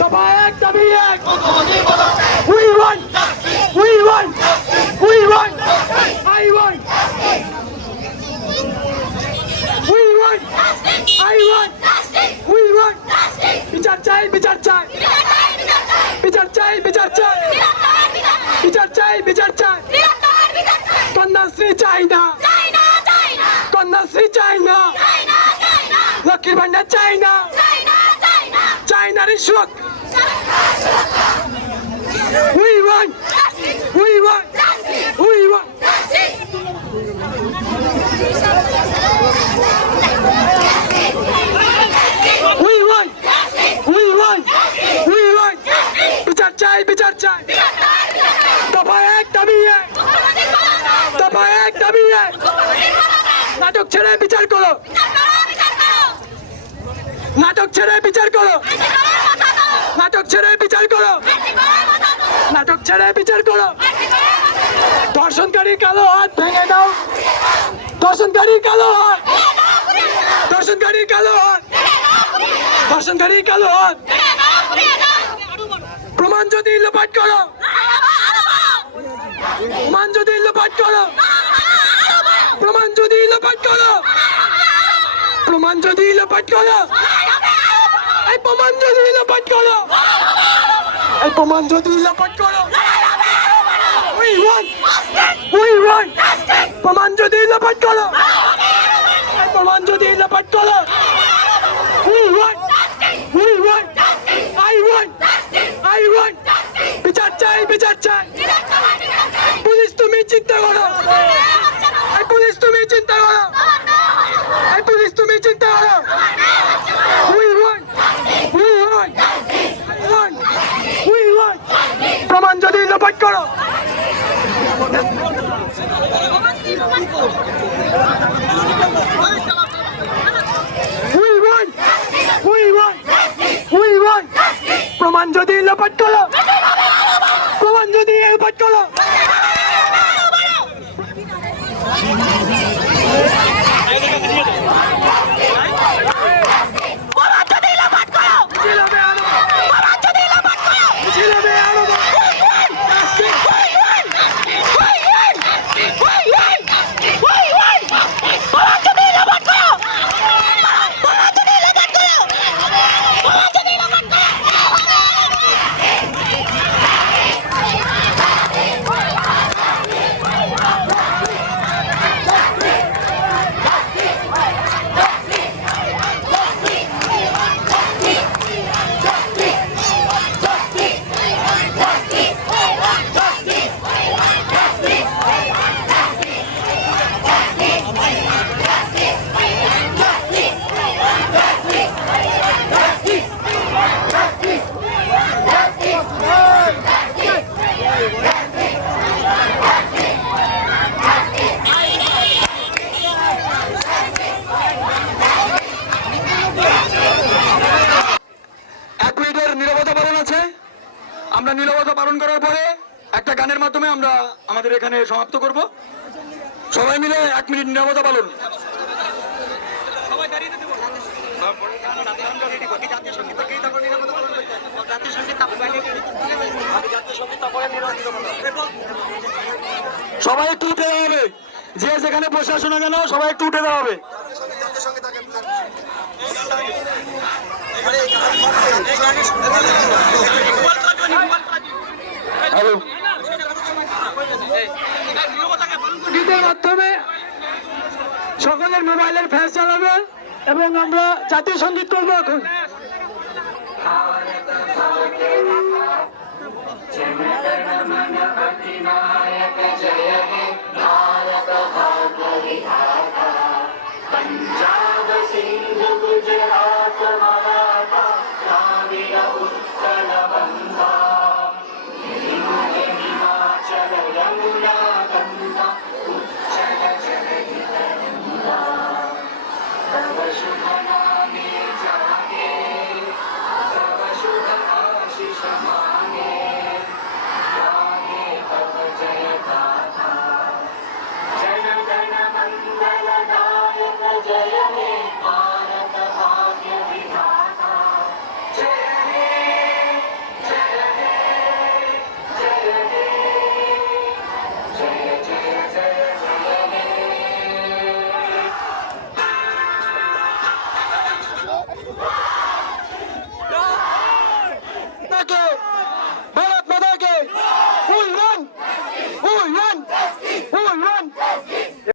দফা এক দাবি এক we want we want we want I want we want I want we want বিচার চাই বিচার চাই বিচার চাই বিচার চাই বিচার চাই বিচার চাই কন্যাশ্রী চাই না কন্যাশ্রী চাই না লক্ষ্মীর ভান্ডার চাই না চাই না রিশ্বত we want we want we want we want we want we want বিচার চাই বিচার চাই দফা এক দাবি এক দফা এক দাবি এক নাটক ছেড়ে বিচার করো নাটক ছেড়ে বিচার করো নাটক ছেড়ে ছেড়ে বিচার করো। দর্শনকারী কালো হাত ভেঙে দাও। দর্শনকারী কালো হাত। দর্শনকারী কালো হাত। দর্শনকারী কালো হাত। প্রমাণ যদি লোপাট করো। প্রমাণ যদি লোপাট করো। প্রমাণ যদি লোপাট করো। প্রমাণ যদি লোপাট করো। এই প্রমাণ যদি লোপাট করো। এই প্রমাণ যদি লোপাট করো। ওয়ান উই ওয়ান প্রমাণ যদি লোপাট করো প্রমাণ যদি লোপাট করো we want we want I want I want বিচার চাই বিচার চাই পুলিশ তুমি চিন্তা করো এই পুলিশ তুমি চিন্তা করো এই পুলিশ তুমি চিন্তা করো we want we want want we want প্রমাণ যদি লোপাট করো we want we want we want প্রমাণ যদি লোপাট করো প্রমাণ যদি লোপাট করো ছেলেবে আরও ছেলেবে আরও এক মিনিটের নিরবতা পালন আছে আমরা নিরবতা পালন করার পরে একটা গানের মাধ্যমে আমরা আমাদের এখানে সমাপ্ত করব। সবাই মিলে এক মিনিট নিরবতা পালন। সবাই একটু উঠে হবে যে যেখানে বসে আসো না কেন, সবাই একটু উঠে দেওয়া হবে হ্যালো গীতের মাধ্যমে সকলের মোবাইলের ফ্যাস চালাবে এবং আমরা জাতীয় সঙ্গীত করবো এখন पंजाब सिंध गुजरात